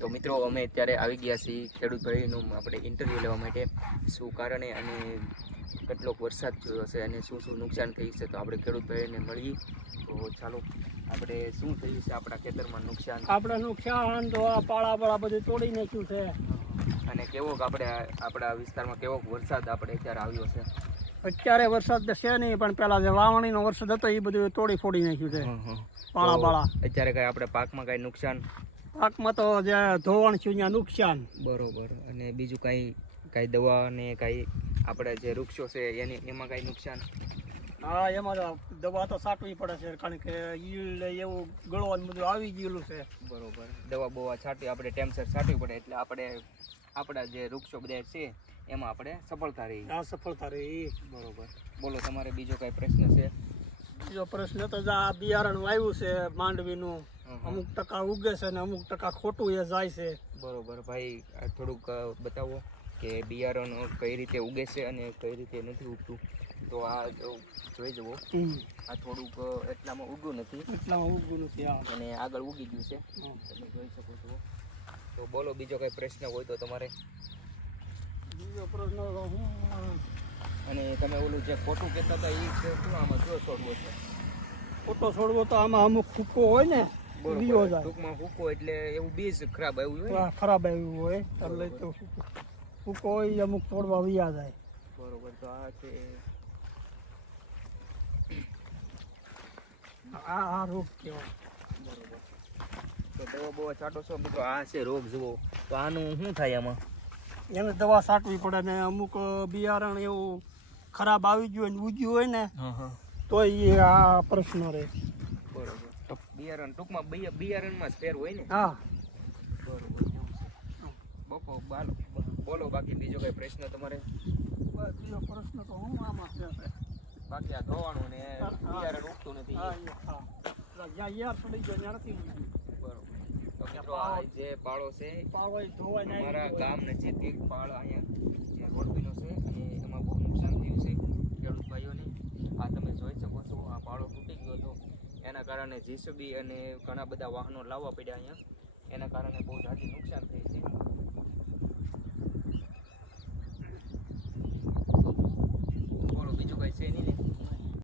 તો મિત્રો અમે અત્યારે આવી ગયા છીએ ખેડૂત ભાઈનું આપણે ઇન્ટરવ્યૂ લેવા માટે શું કારણે અને કેટલોક વરસાદ થયો છે અને શું શું નુકસાન થયું છે તો આપણે ખેડૂત ભાઈને મળીએ. તો ચાલો આપણે શું થયું છે આપણા ખેતરમાં નુકસાન, આપણે નુકસાન તો આ પાળા બધું તોડી નાખ્યું છે. અને કેવોક આપણે આપણા વિસ્તારમાં કેવોક વરસાદ આપણે અત્યારે આવ્યો છે. અત્યારે વરસાદ છે નહીં, પણ પેલા જે વાવણીનો વરસાદ હતો એ બધું તોડી ફોડી નાખ્યું છે. પાળા અત્યારે કઈ આપણે પાકમાં કઈ નુકસાન, પાકમાં તો જે ધોવાણ થયું ત્યાં નુકસાન. બરોબર. અને બીજું કઈ દવા ને કઈ આપણે જે વૃક્ષો છે એમાં કઈ નુકસાન? હા, એમાં તો દવા તો છાંટવી પડે છે, કારણ કે ઈયળ એવું ગળવાનું બધું આવી ગયેલું છે. બરોબર. દવા બવા છાંટવી આપણે ટાઈમસર છાંટવી પડે એટલે આપણે આપણા જે વૃક્ષો બધા છે એમાં આપણે સફળતા રહી. આ સફળતા રહી. બરોબર. બોલો, તમારે બીજો કઈ પ્રશ્ન છે? બીજો પ્રશ્ન તો આ બિયારણ વાવ્યું છે માંડવીનું, અમુક ટકા ઉગે છે ને અમુક ટકા ખોટું એ જાય છે. બરોબર. ભાઈ થોડુંક બતાવો કે બિયારણ કઈ રીતે ઉગે છે અને કઈ રીતે નથી ઉગતું. તો આ જોઈ જવો, આ થોડુંક એટલામાં ઉગ્યું નથી, અને આગળ ઉગી ગયું છે, તમે જોઈ શકો છો. તો બોલો, બીજો કઈ પ્રશ્ન હોય તો તમારે? બીજો પ્રશ્ન અને તમે ઓલું જે ખોટું કહેતા હતા એ શું આમાં શું છોડવો છે? ખોટો છોડવો તો આમાં અમુક ફૂકો હોય ને, ટૂંકમાં ફૂકો એટલે એવું બીજ ખરાબ આવ્યું હોય, ખરાબ આવ્યું હોય એટલે તો ફૂકો હોય અમુક છોડવા વિયા જાય. બરોબર. તો આ છે આ રોગ કહેવાય. બરોબર. તો દવા બવા છાંટો છો મિત્રો, આ છે રોગ જુઓ. તો આનું શું થાય આમાં? એને દવા છાંટવી પડે ને અમુક બિયારણ એવું ખરાબ આવી ગયું હોય ને ઉગ્યું હોય ને તો એ આ પ્રશ્ન રહે. બરોબર. તો બિયારણ ટૂંકમાં બિયારણમાં જ ફેર હોય ને? હા. બરોબર. બોલો, બાકી બીજો કઈ પ્રશ્ન તમારે? બીજો પ્રશ્ન તો હું આમાં છે, બાકી આ ધોવાનું ને બિયારણ ઉગતું નથી. જ્યાં યાર પડી ગયો ત્યાં નથી. બરોબર. તો મિત્રો આ જે પાળો છે અમારા ગામ નજીક એક પાળ અહીંયા જે રોડબીનો છે અને એમાં બહુ નુકસાન થયું છે ખેડૂત ભાઈઓને. આ તમે જોઈ શકો છો, આ પાળો તૂટી ગયો હતો, એના કારણે જીસીબી અને ઘણા બધા વાહનો લાવવા પડ્યા અહીંયા, એના કારણે બહુ જાજી નુકસાન થઈ છે. બોલો, બીજું કઈ છે નહીં ને?